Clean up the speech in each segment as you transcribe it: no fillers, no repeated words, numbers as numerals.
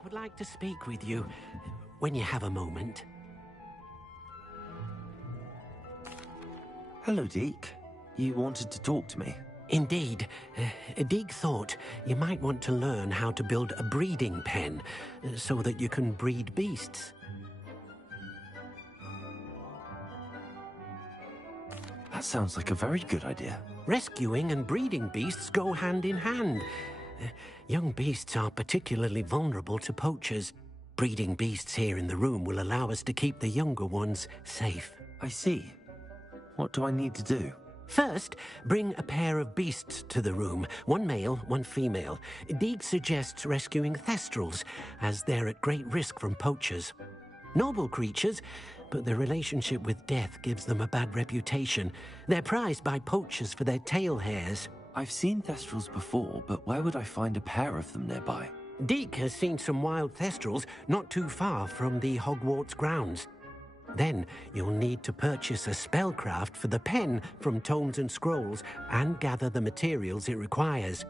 Deek would like to speak with you when you have a moment. Hello, Deek. You wanted to talk to me? Indeed. Deek thought you might want to learn how to build a breeding pen so that you can breed beasts. That sounds like a very good idea. Rescuing and breeding beasts go hand in hand. Young beasts are particularly vulnerable to poachers. Breeding beasts here in the room will allow us to keep the younger ones safe. I see. What do I need to do? First, bring a pair of beasts to the room. One male, one female. Deek suggests rescuing thestrals, as they're at great risk from poachers. Noble creatures, but their relationship with death gives them a bad reputation. They're prized by poachers for their tail hairs. I've seen thestrals before, but where would I find a pair of them nearby? Deek has seen some wild thestrals not too far from the Hogwarts grounds. Then you'll need to purchase a spellcraft for the pen from Tomes and Scrolls and gather the materials it requires.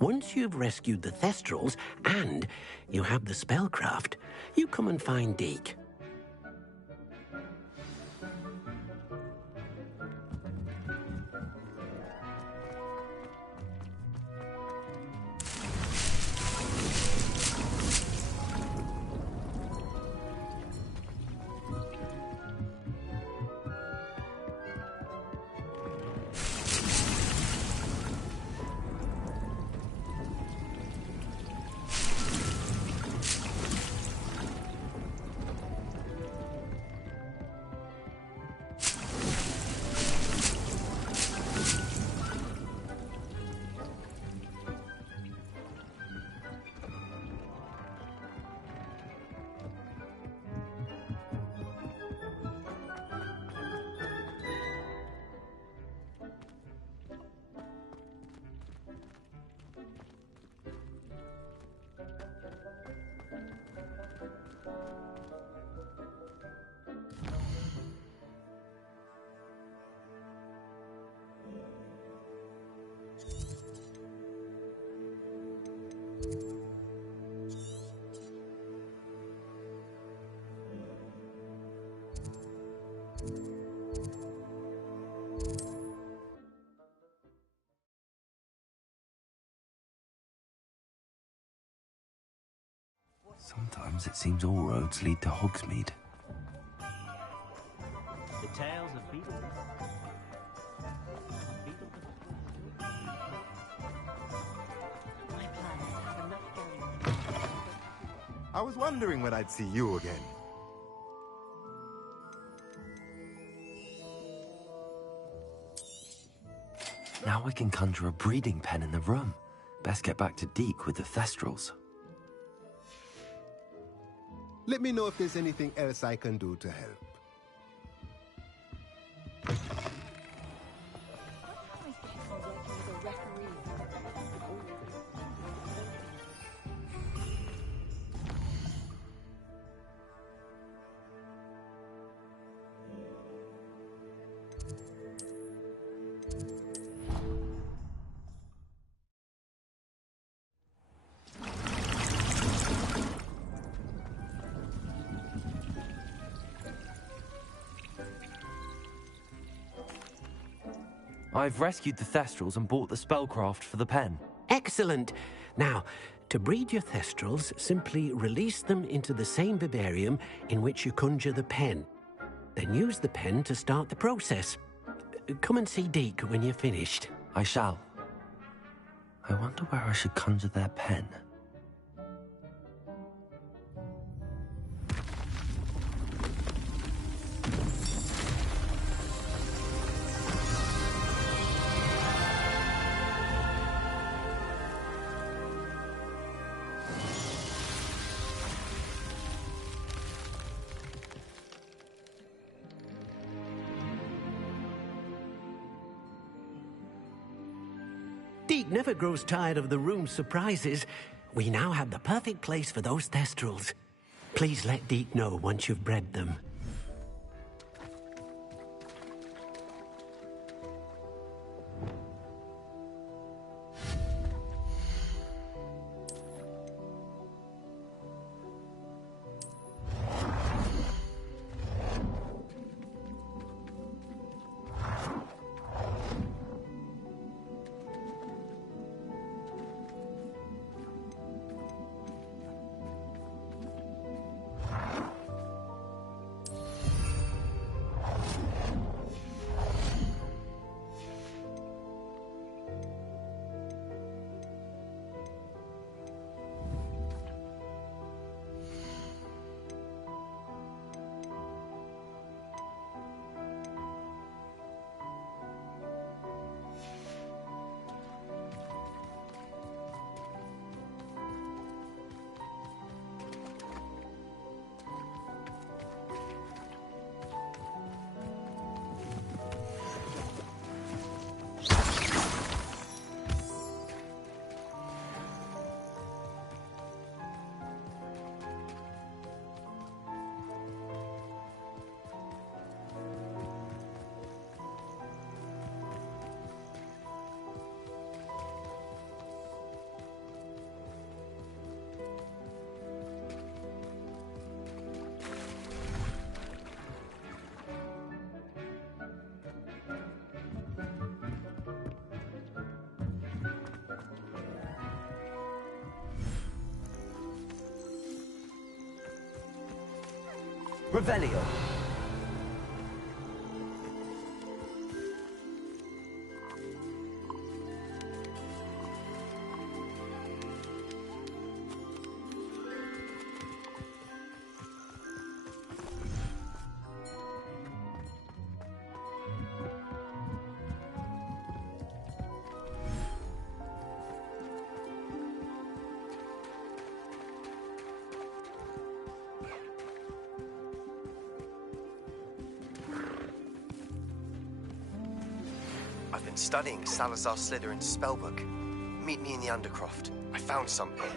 Once you've rescued the thestrals and you have the spellcraft, you come and find Deek. Sometimes it seems all roads lead to Hogsmeade. The tales of Beetle. I was wondering when I'd see you again. Now I can conjure a breeding pen in the room. Best get back to Deek with the thestrals. Let me know if there's anything else I can do to help. I've rescued the thestrals and bought the spellcraft for the pen. Excellent. Now, to breed your thestrals, simply release them into the same vivarium in which you conjure the pen. Then use the pen to start the process. Come and see Deek when you're finished. I shall. I wonder where I should conjure their pen. Deek never grows tired of the room's surprises. We now have the perfect place for those thestrals. Please let Deek know once you've bred them. Revelio. I've been studying Salazar Slytherin's spellbook. Meet me in the Undercroft. I found something.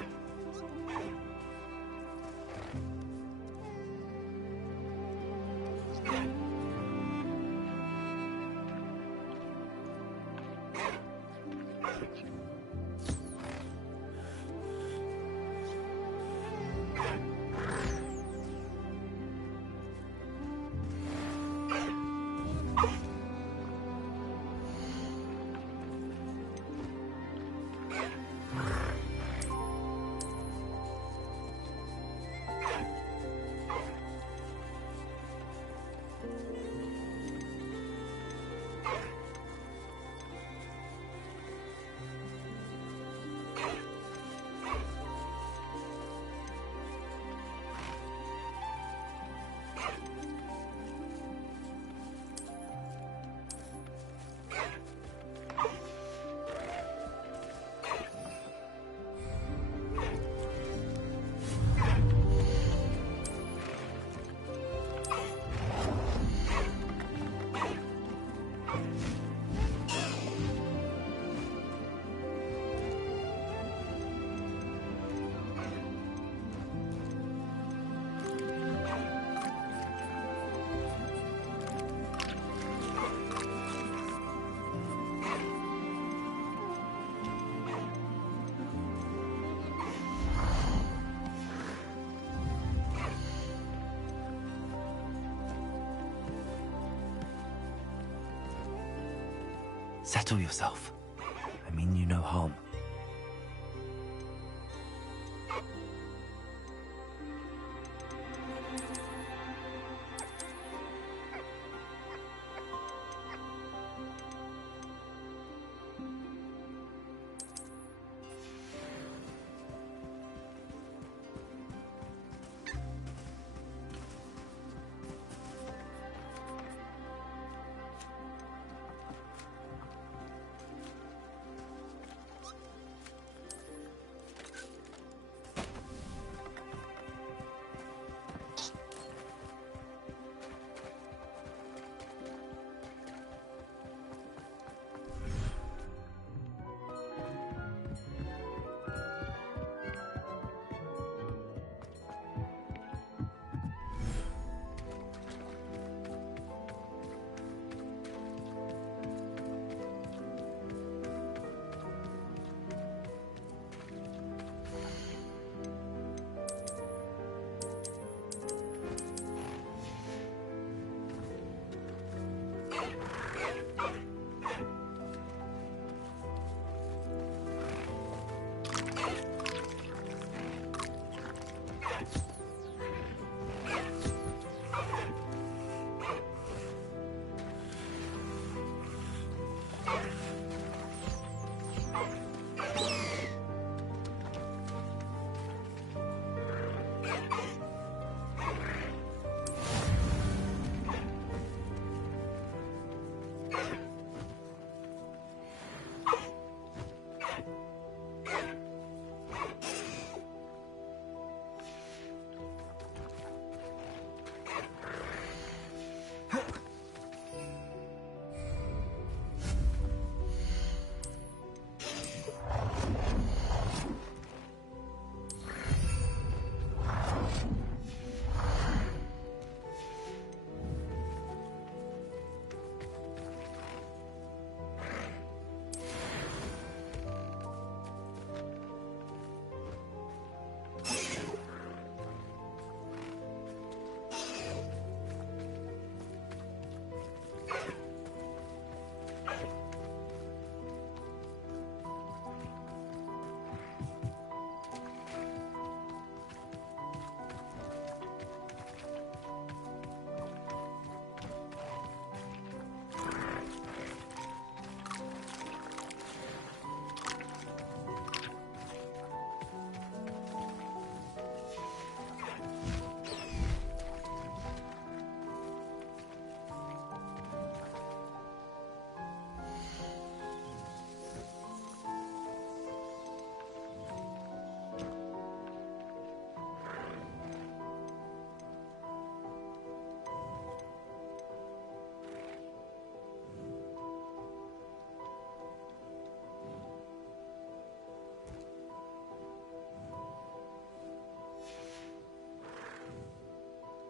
Settle yourself. I mean you no harm.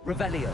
Revelio.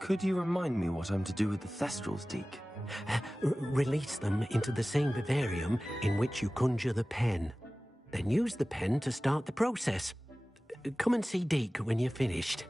Could you remind me what I'm to do with the Thestrals, Deke? Release them into the same vivarium in which you conjure the pen. Then use the pen to start the process. Come and see Deke when you're finished.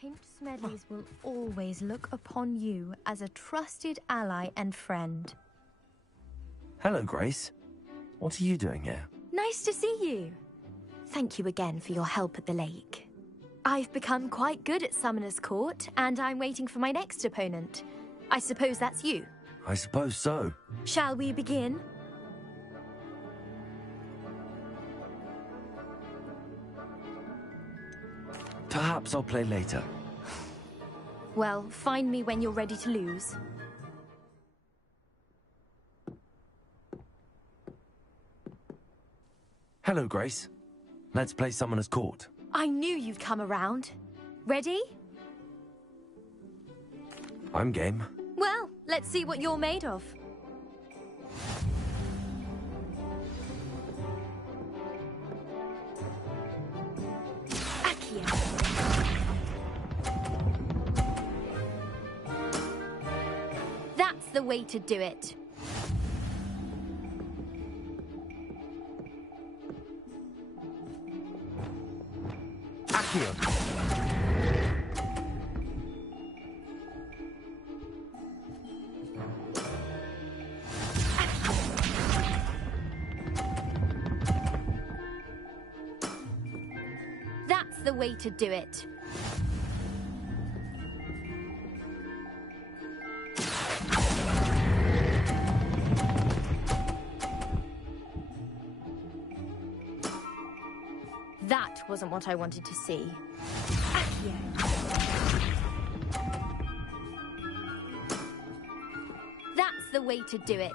Pinch Smedleys will always look upon you as a trusted ally and friend. Hello, Grace. What are you doing here? Nice to see you. Thank you again for your help at the lake. I've become quite good at Summoner's Court, and I'm waiting for my next opponent. I suppose that's you. I suppose so. Shall we begin? Perhaps I'll play later. Well, find me when you're ready to lose. Hello, Grace. Let's play Summoner's Court. I knew you'd come around. Ready? I'm game. Well, let's see what you're made of. That's the way to do it. Accio. That's the way to do it. That wasn't what I wanted to see. Accio. That's the way to do it.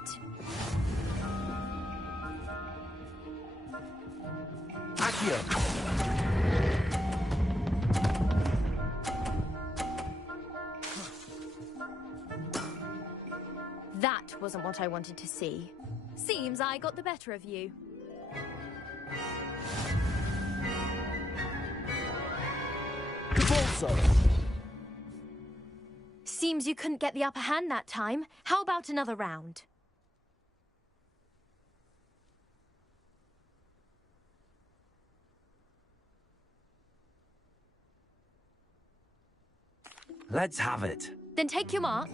Accio. That wasn't what I wanted to see. Seems I got the better of you. Seems you couldn't get the upper hand that time. How about another round? Let's have it. Then take your mark.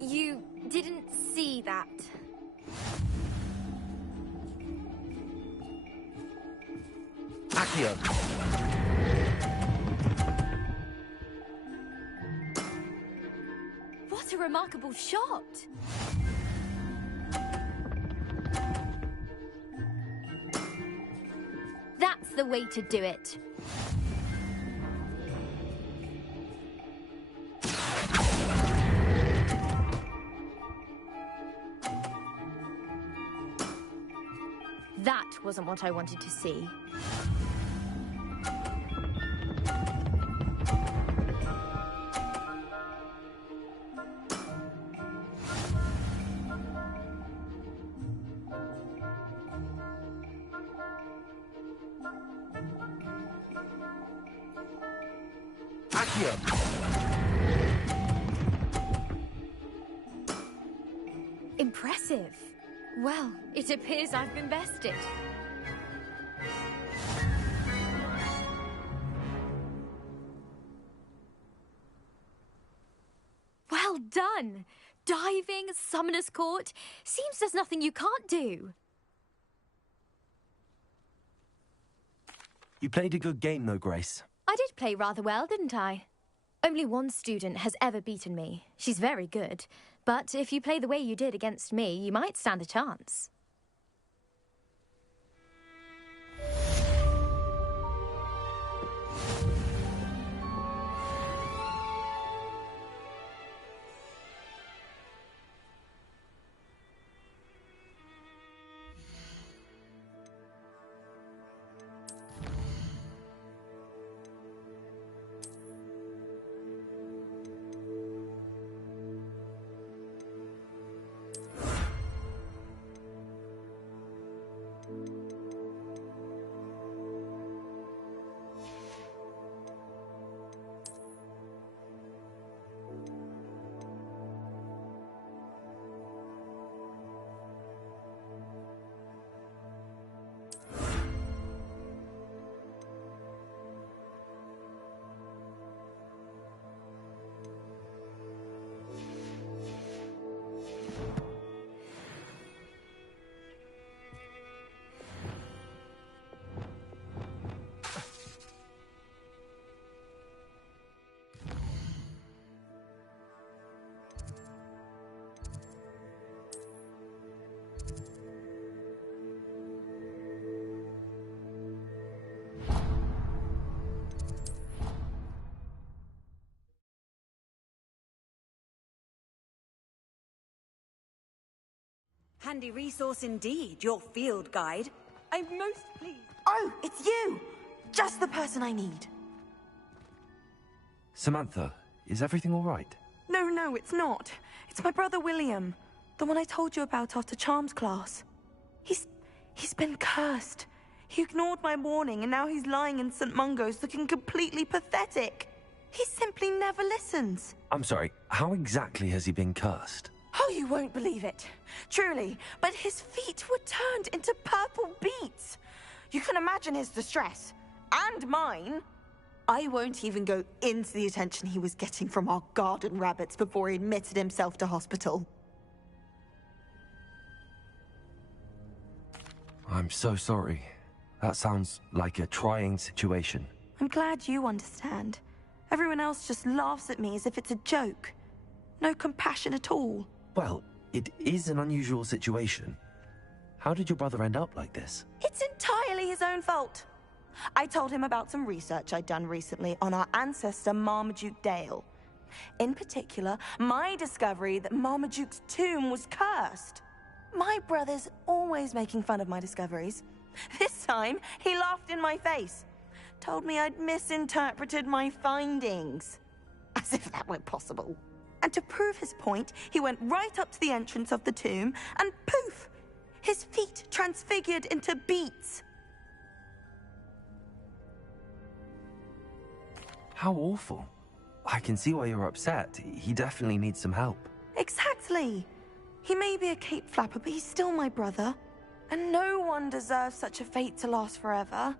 You didn't see that. Accio. What a remarkable shot! the way to do it. That wasn't what I wanted to see. Impressive. Well, it appears I've been bested. Well done! Diving, Summoner's Court. Seems there's nothing you can't do. You played a good game, though, Grace. I did play rather well, didn't I? Only one student has ever beaten me. She's very good. But if you play the way you did against me, you might stand a chance. Handy resource indeed, your field guide. I'm most pleased. Oh, it's you! Just the person I need. Samantha, is everything all right? No, it's not. It's my brother William. The one I told you about after Charms class. He's been cursed. He ignored my warning and now he's lying in St. Mungo's looking completely pathetic. He simply never listens. I'm sorry, how exactly has he been cursed? Oh, you won't believe it. Truly. But his feet were turned into purple beets. You can imagine his distress. And mine. I won't even go into the attention he was getting from our garden rabbits before he admitted himself to hospital. I'm so sorry. That sounds like a trying situation. I'm glad you understand. Everyone else just laughs at me as if it's a joke. No compassion at all. Well, it is an unusual situation. How did your brother end up like this? It's entirely his own fault. I told him about some research I'd done recently on our ancestor Marmaduke Dale. In particular, my discovery that Marmaduke's tomb was cursed. My brother's always making fun of my discoveries. This time, he laughed in my face. Told me I'd misinterpreted my findings. As if that weren't possible. And to prove his point, he went right up to the entrance of the tomb and poof! His feet transfigured into beets. How awful. I can see why you're upset. He definitely needs some help. Exactly. He may be a cape flapper, but he's still my brother. And no one deserves such a fate to last forever,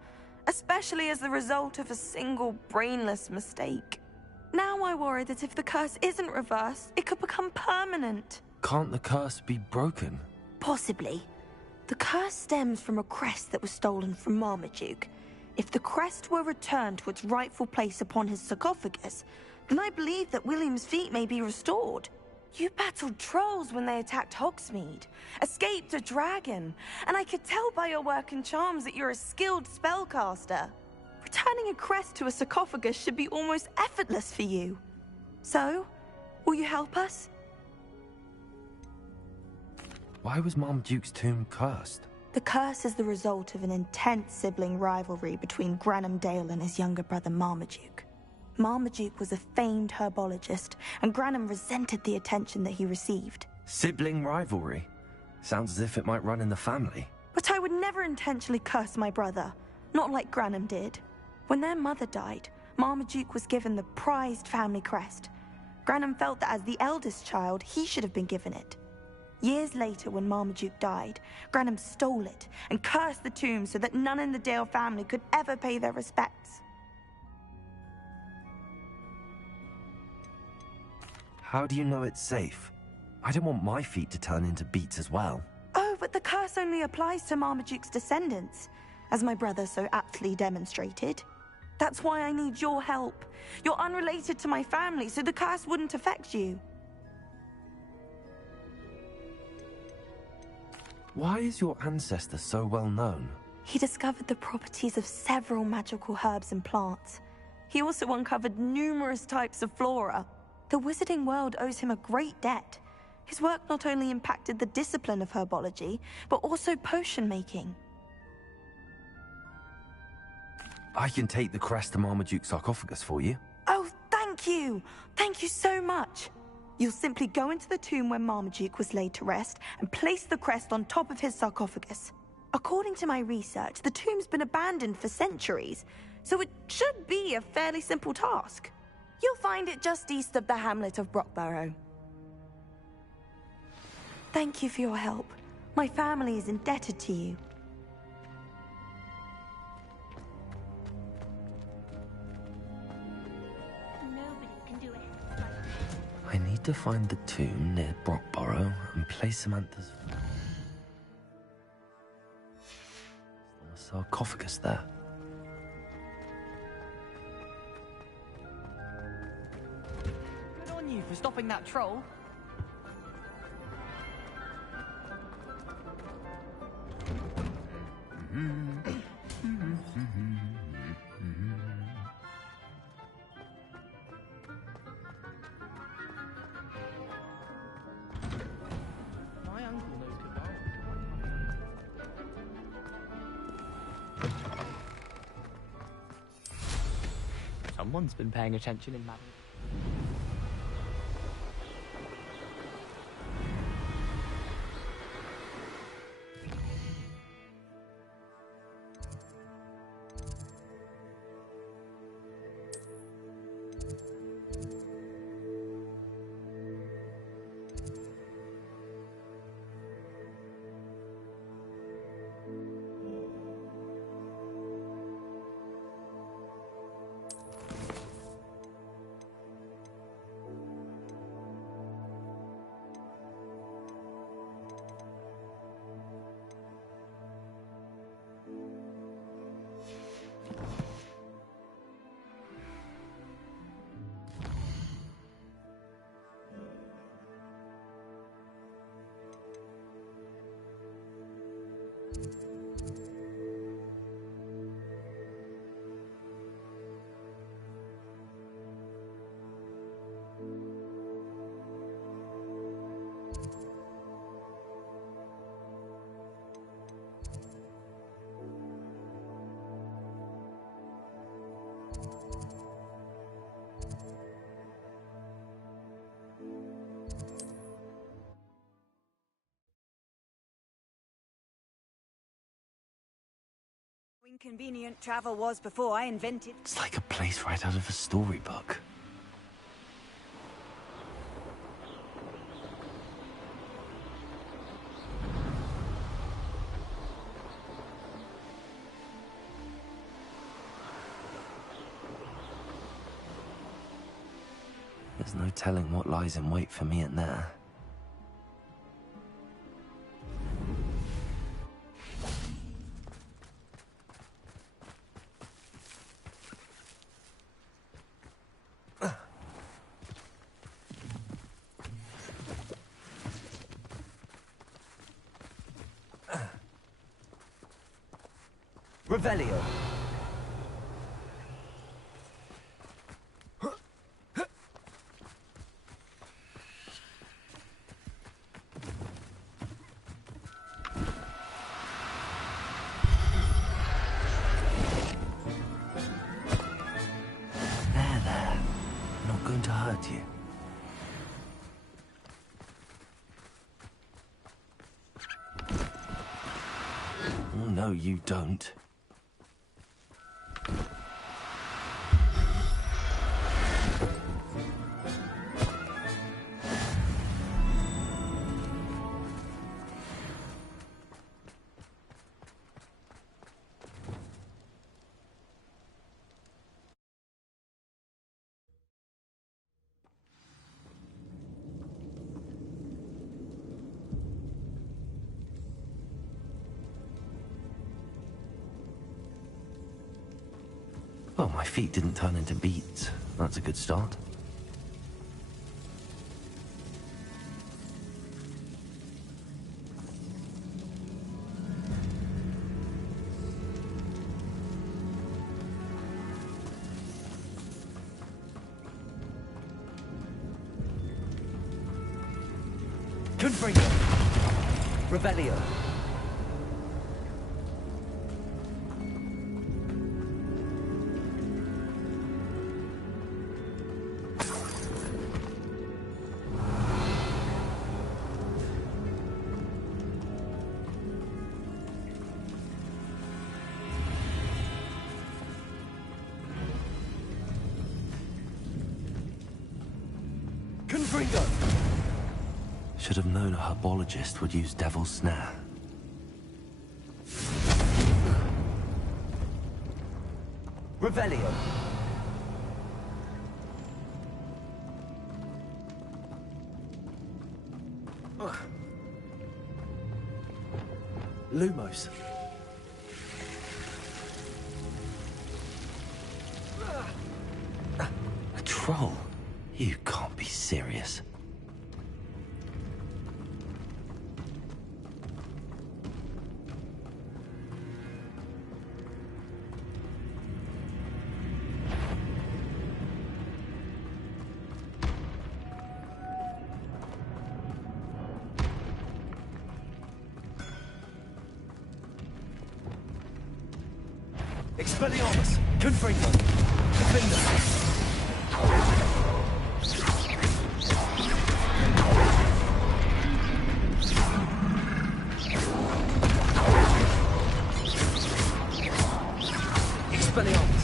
especially as the result of a single brainless mistake. Now I worry that if the curse isn't reversed, it could become permanent. Can't the curse be broken? Possibly. The curse stems from a crest that was stolen from Marmaduke. If the crest were returned to its rightful place upon his sarcophagus, then I believe that William's feet may be restored. You battled trolls when they attacked Hogsmeade, escaped a dragon, and I could tell by your work and charms that you're a skilled spellcaster. Returning a crest to a sarcophagus should be almost effortless for you. So, will you help us? Why was Marmaduke's tomb cursed? The curse is the result of an intense sibling rivalry between Granham Dale and his younger brother Marmaduke. Marmaduke was a famed herbologist, and Granham resented the attention that he received. Sibling rivalry? Sounds as if it might run in the family. But I would never intentionally curse my brother, not like Granham did. When their mother died, Marmaduke was given the prized family crest. Granham felt that as the eldest child, he should have been given it. Years later, when Marmaduke died, Granham stole it and cursed the tomb so that none in the Dale family could ever pay their respects. How do you know it's safe? I don't want my feet to turn into beets as well. Oh, but the curse only applies to Marmaduke's descendants, as my brother so aptly demonstrated. That's why I need your help. You're unrelated to my family, so the curse wouldn't affect you. Why is your ancestor so well known? He discovered the properties of several magical herbs and plants. He also uncovered numerous types of flora. The wizarding world owes him a great debt. His work not only impacted the discipline of herbology, but also potion making. I can take the crest to Marmaduke's sarcophagus for you. Oh, thank you! Thank you so much! You'll simply go into the tomb where Marmaduke was laid to rest and place the crest on top of his sarcophagus. According to my research, the tomb's been abandoned for centuries, so it should be a fairly simple task. You'll find it just east of the hamlet of Brockborough. Thank you for your help. My family is indebted to you. I need to find the tomb near Brockborough and place Samantha's sarcophagus there. Good on you for stopping that troll. My uncle knows Cabal. Someone's been paying attention in Madden. Inconvenient travel was before I invented. It's like a place right out of a storybook. There's no telling what lies in wait for me in there. Revelio. There. Not going to hurt you. Oh, no, you don't. Well, my feet didn't turn into beets. That's a good start. Confringo. Revelio. Confringo. Should have known a herbologist would use Devil's Snare. Revelio. Lumos. A troll? You can't be serious. Expelliarmus! Confringo! Defender! Expelliarmus!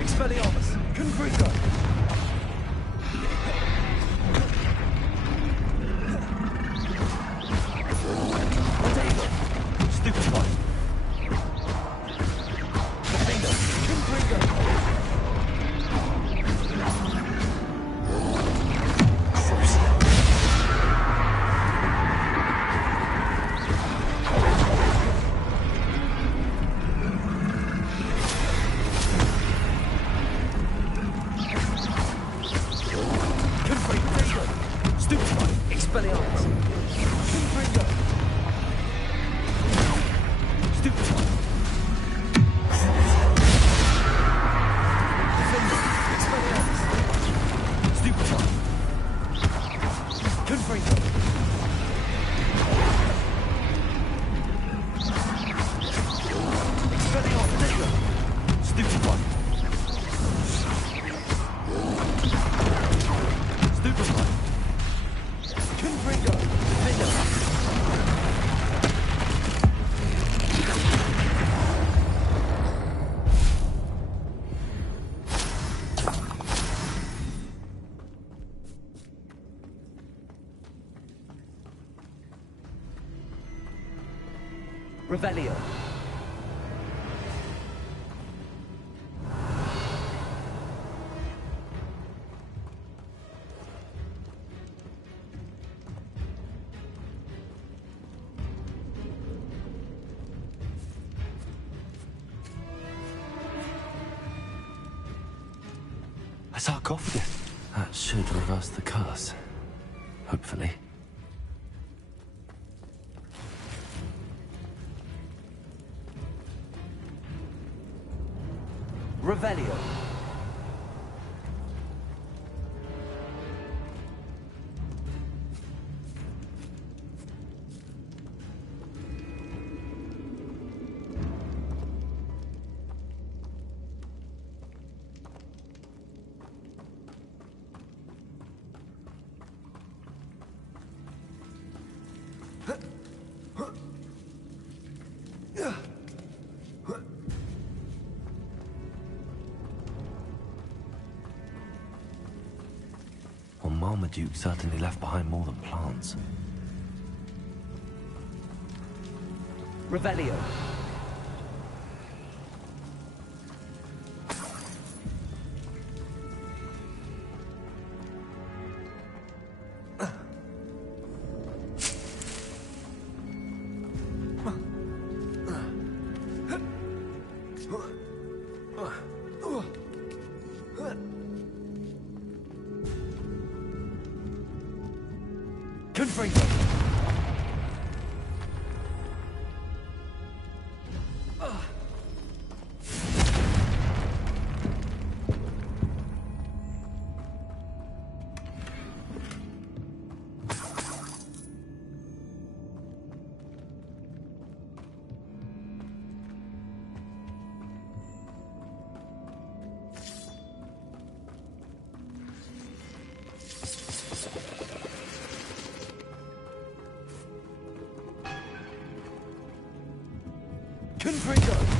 Expelliarmus! Confringo! Stupefy! Defender! Confringo! Revelio. A sarcophagus. That should reverse the curse. Hopefully. Revelio. Well, Marmaduke certainly left behind more than plants. Revelio. Confringo. Confringo.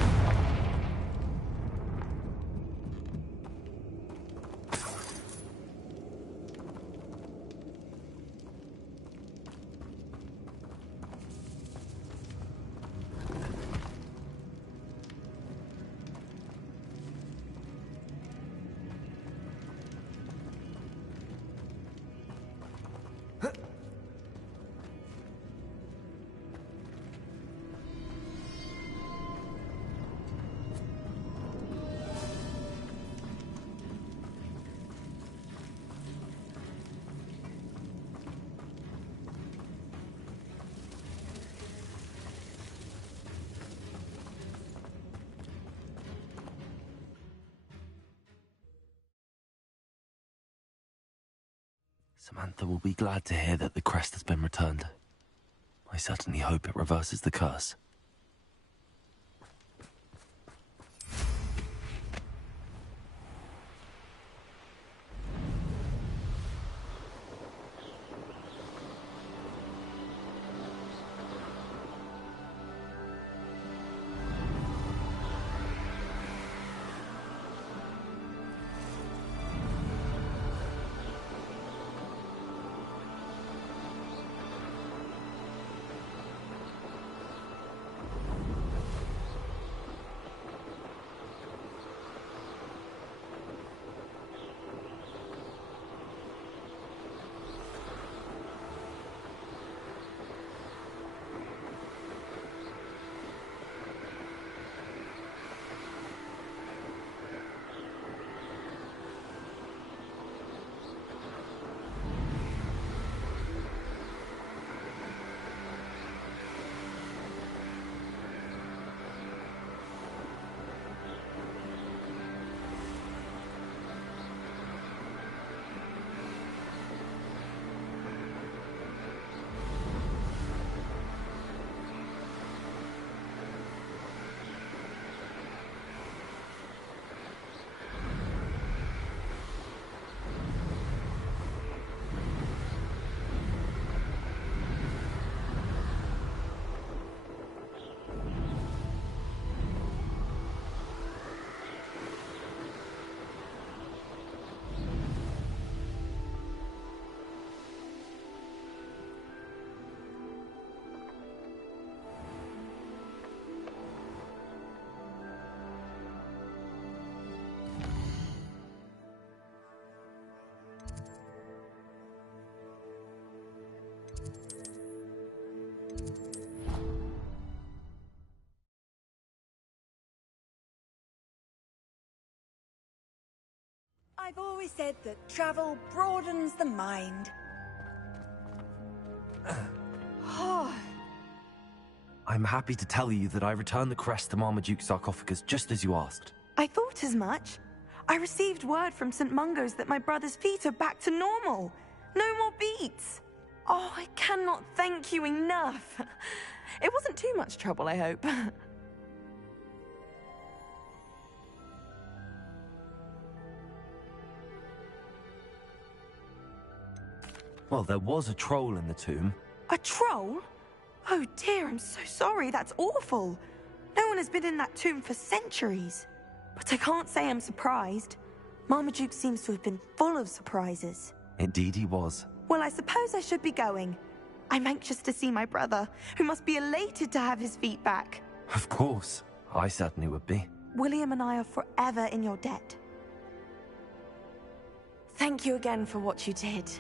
Samantha will be glad to hear that the crest has been returned. I certainly hope it reverses the curse. I've always said that travel broadens the mind. I'm happy to tell you that I returned the crest to Marmaduke's sarcophagus just as you asked. I thought as much. I received word from St. Mungo's that my brother's feet are back to normal. No more beats. Oh, I cannot thank you enough. It wasn't too much trouble, I hope. Well, there was a troll in the tomb. A troll? Oh dear, I'm so sorry. That's awful. No one has been in that tomb for centuries. But I can't say I'm surprised. Marmaduke seems to have been full of surprises. Indeed he was. Well, I suppose I should be going. I'm anxious to see my brother, who must be elated to have his feet back. Of course. I certainly would be. William and I are forever in your debt. Thank you again for what you did.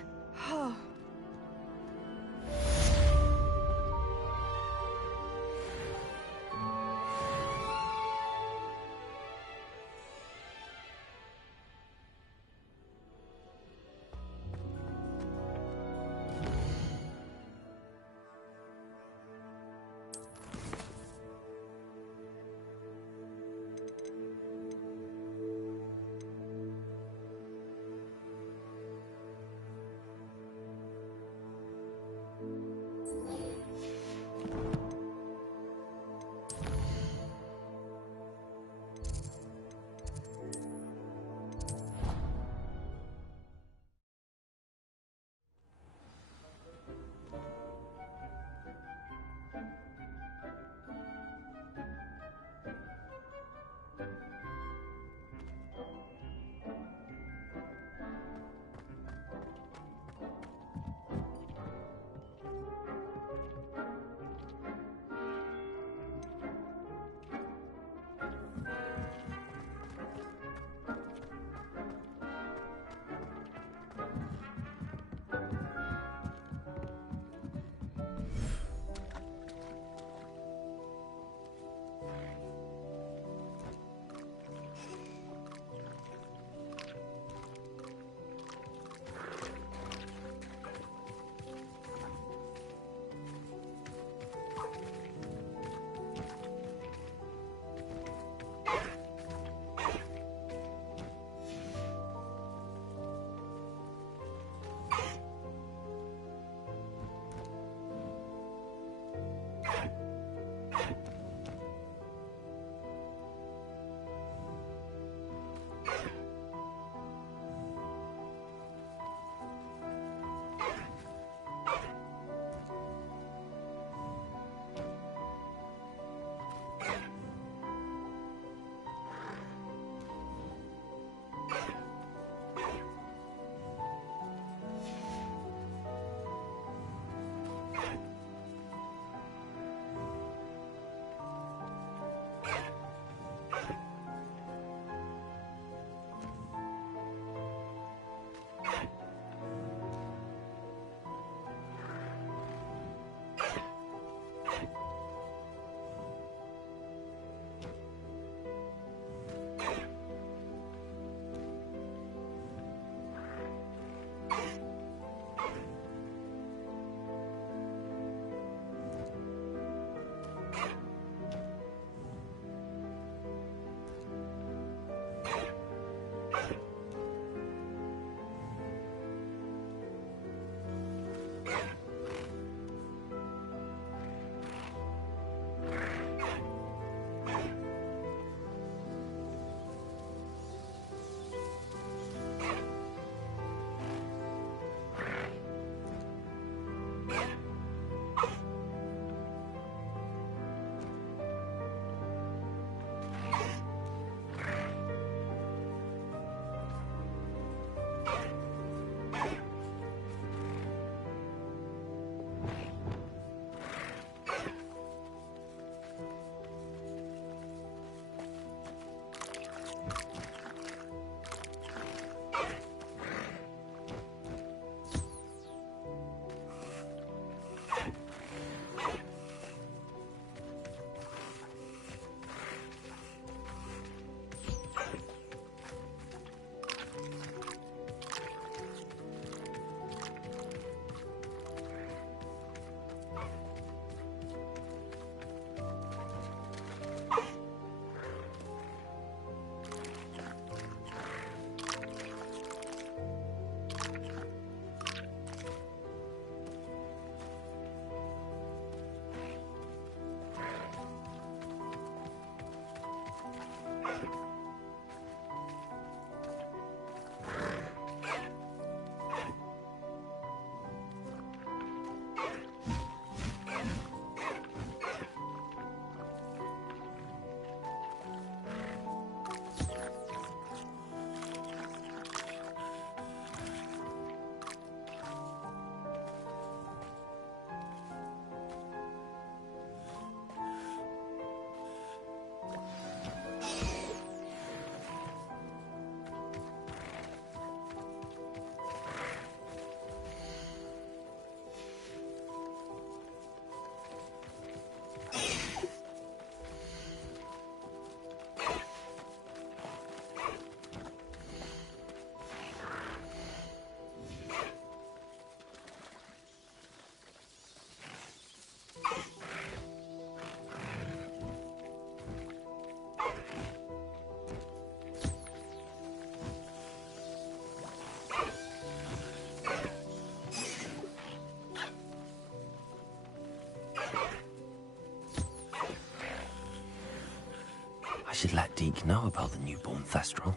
I should let Deke know about the newborn Thestral.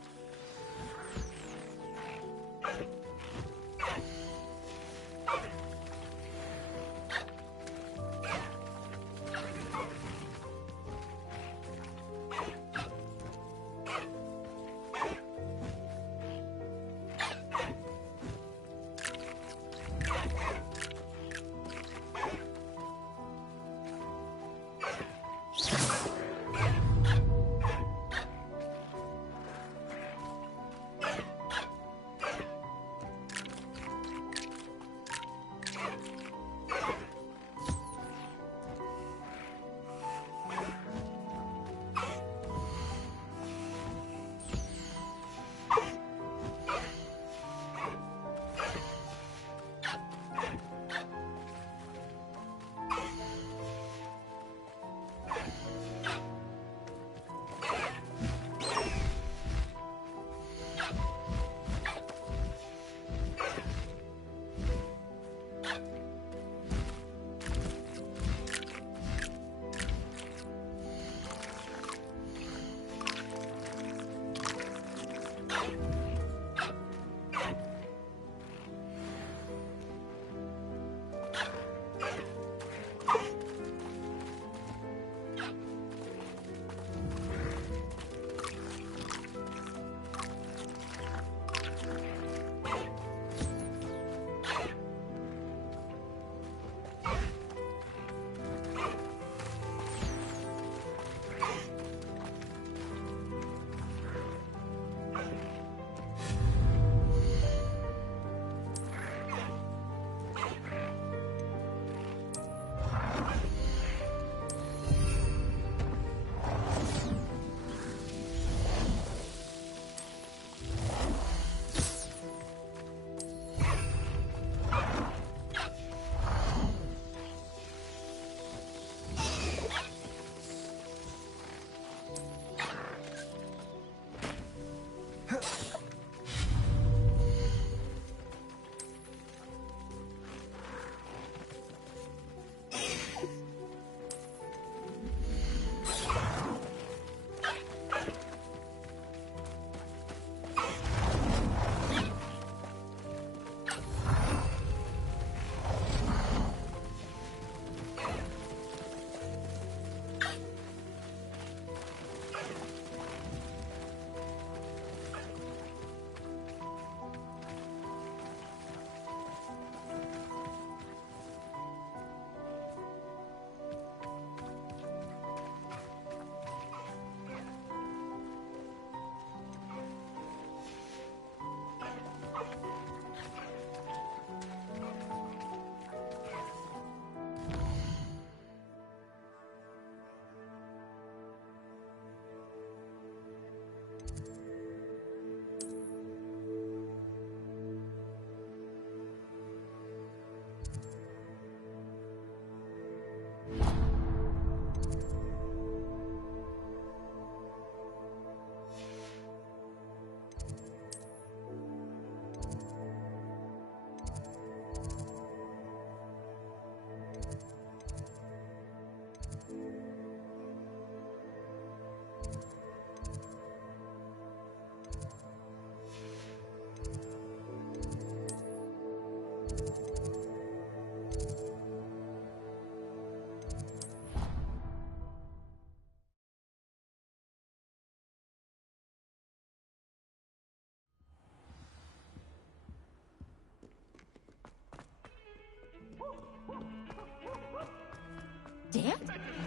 Dad?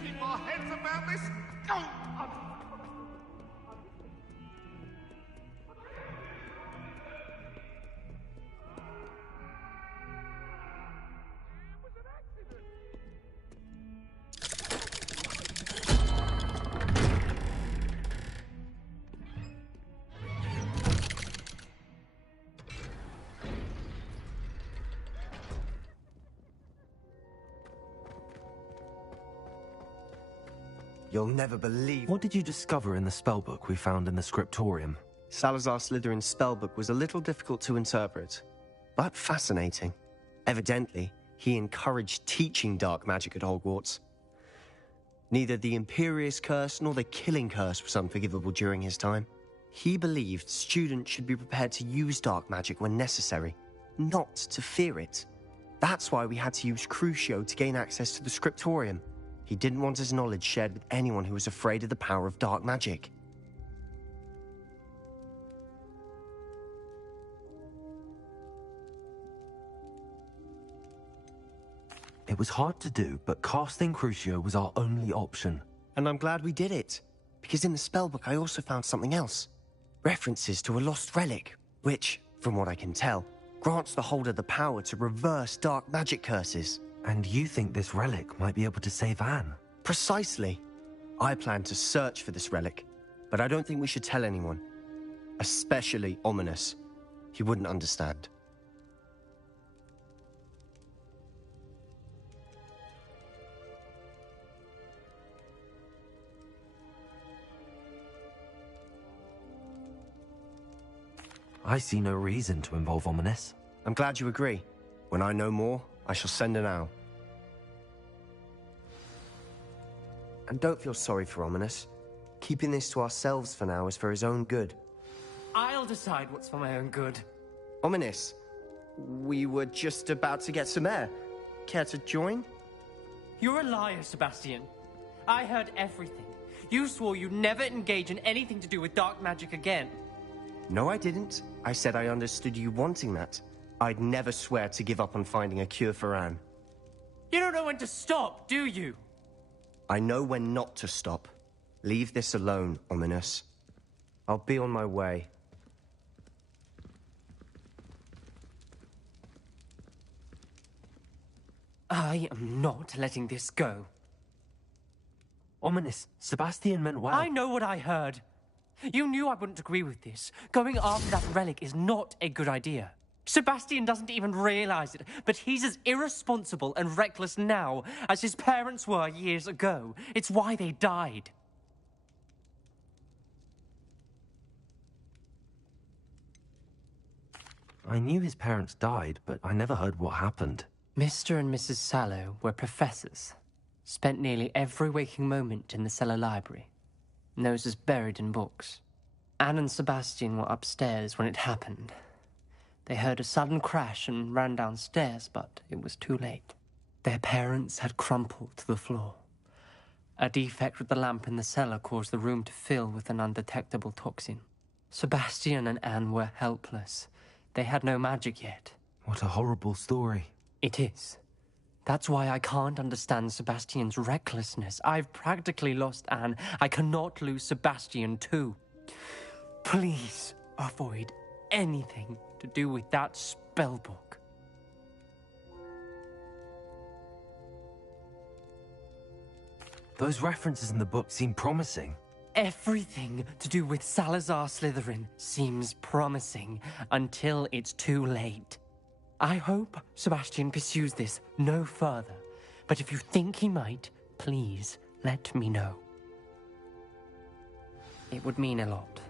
Keep our heads about this. Go! You'll never believe... What did you discover in the spellbook we found in the scriptorium? Salazar Slytherin's spellbook was a little difficult to interpret, but fascinating. Evidently, he encouraged teaching dark magic at Hogwarts. Neither the Imperious Curse nor the Killing Curse was unforgivable during his time. He believed students should be prepared to use dark magic when necessary, not to fear it. That's why we had to use Crucio to gain access to the scriptorium. He didn't want his knowledge shared with anyone who was afraid of the power of dark magic. It was hard to do, but casting Crucio was our only option. And I'm glad we did it, because in the spellbook I also found something else. References to a lost relic, which, from what I can tell, grants the holder the power to reverse dark magic curses. And you think this relic might be able to save Anne? Precisely. I plan to search for this relic, but I don't think we should tell anyone. Especially Ominous. He wouldn't understand. I see no reason to involve Ominous. I'm glad you agree. When I know more, I shall send an owl. And don't feel sorry for Ominous. Keeping this to ourselves for now is for his own good. I'll decide what's for my own good. Ominous, we were just about to get some air. Care to join? You're a liar, Sebastian. I heard everything. You swore you'd never engage in anything to do with dark magic again. No, I didn't. I said I understood you wanting that. I'd never swear to give up on finding a cure for Anne. You don't know when to stop, do you? I know when not to stop. Leave this alone, Ominous. I'll be on my way. I am not letting this go. Ominous, Sebastian meant well. I know what I heard. You knew I wouldn't agree with this. Going after that relic is not a good idea. Sebastian doesn't even realize it, but he's as irresponsible and reckless now as his parents were years ago. It's why they died. I knew his parents died, but I never heard what happened. Mr. and Mrs. Sallow were professors. Spent nearly every waking moment in the cellar library. Noses buried in books. Anne and Sebastian were upstairs when it happened. They heard a sudden crash and ran downstairs, but it was too late. Their parents had crumpled to the floor. A defect with the lamp in the cellar caused the room to fill with an undetectable toxin. Sebastian and Anne were helpless. They had no magic yet. What a horrible story. It is. That's why I can't understand Sebastian's recklessness. I've practically lost Anne. I cannot lose Sebastian too. Please avoid anything to do with that spellbook. Those references in the book seem promising. Everything to do with Salazar Slytherin seems promising until it's too late. I hope Sebastian pursues this no further, but if you think he might, please let me know. It would mean a lot.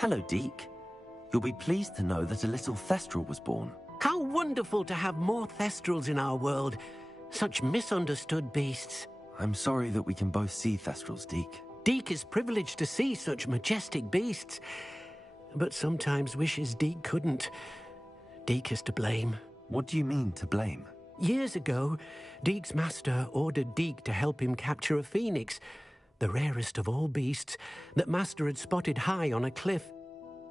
Hello, Deke. You'll be pleased to know that a little Thestral was born. How wonderful to have more Thestrals in our world. Such misunderstood beasts. I'm sorry that we can both see Thestrals, Deke. Deke is privileged to see such majestic beasts, but sometimes wishes Deke couldn't. Deke is to blame. What do you mean, to blame? Years ago, Deke's master ordered Deke to help him capture a phoenix, the rarest of all beasts, that master had spotted high on a cliff.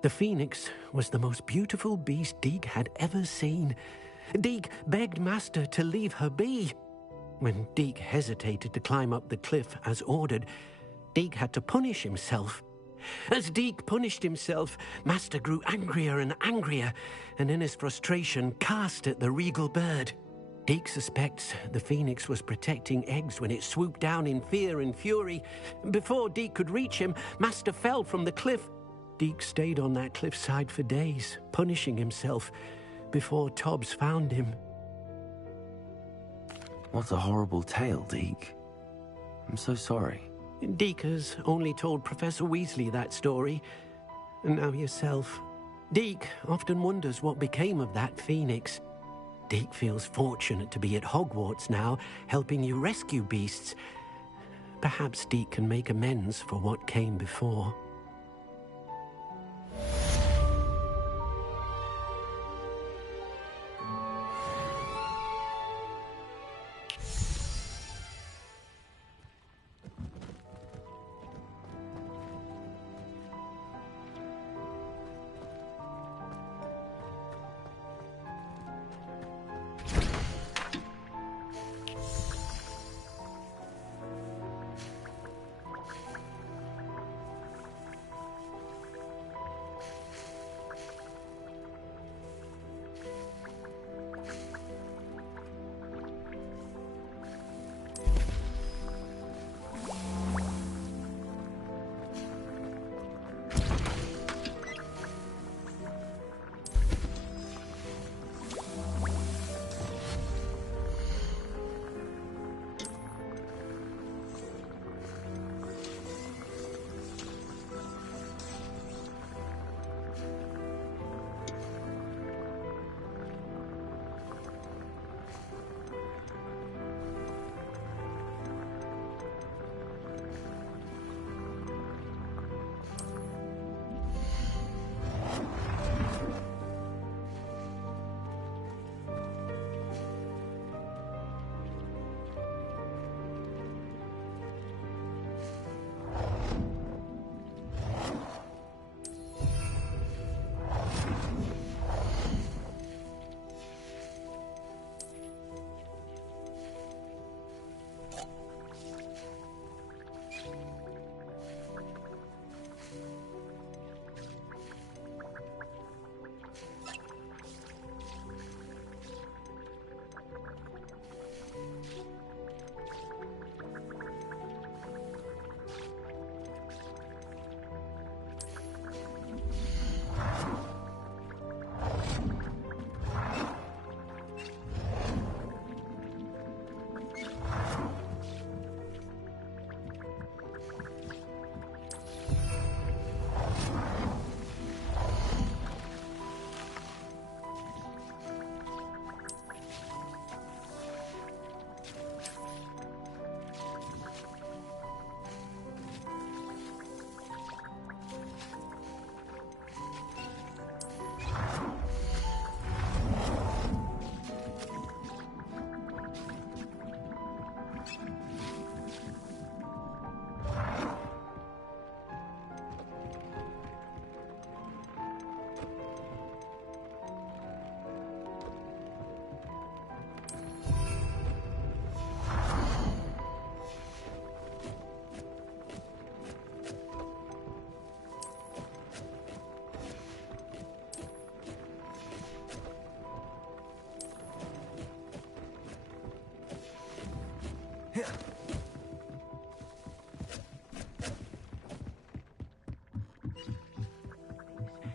The phoenix was the most beautiful beast Deke had ever seen. Deke begged master to leave her be. When Deke hesitated to climb up the cliff as ordered, Deke had to punish himself. As Deke punished himself, master grew angrier and angrier, and in his frustration cast at the regal bird. Deke suspects the phoenix was protecting eggs when it swooped down in fear and fury. Before Deke could reach him, master fell from the cliff. Deke stayed on that cliffside for days, punishing himself, before Tobbs found him. What a horrible tale, Deke. I'm so sorry. Deke has only told Professor Weasley that story, and now yourself. Deke often wonders what became of that phoenix. Deke feels fortunate to be at Hogwarts now, helping you rescue beasts. Perhaps Deke can make amends for what came before.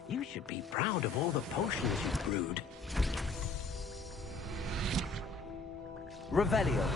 You should be proud of all the potions you've brewed. Revelio.